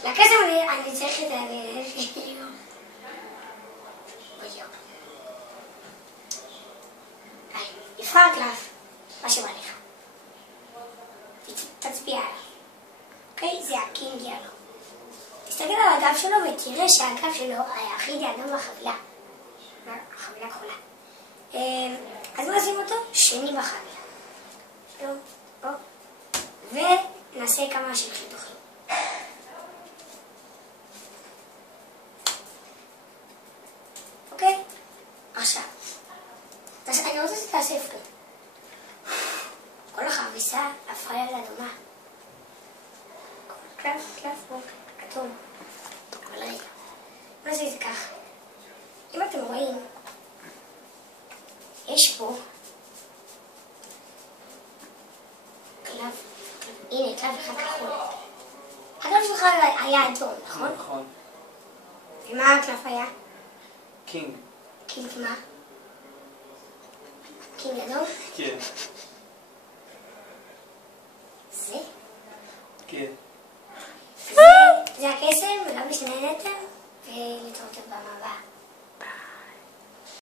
לקחת אני צריך את זה. בדיוק. יבחר הקלף, מה שבא לך. תצביע עליו. אוקיי? זה הקינג יאלו. תסתכל על הגב שלו ותראה שהגב שלו היחיד יעדם בחבילה. החבילה כחולה. אז בוא נשים אותו שני בחבילה. ונעשה כמה של חיתוכים. אוקיי? עכשיו. אני רוצה שתאסף פה. כל החביסה הפכה לאדומה. קלף כתום. אבל רגע. בוא נעשה את זה ככה. אם אתם רואים, יש פה קלף, הנה קלף אחד כחול. הקלף שלך היה אדום, נכון? נכון. ומה הקלף היה? קינג. קינג מה? קינג אדום? כן.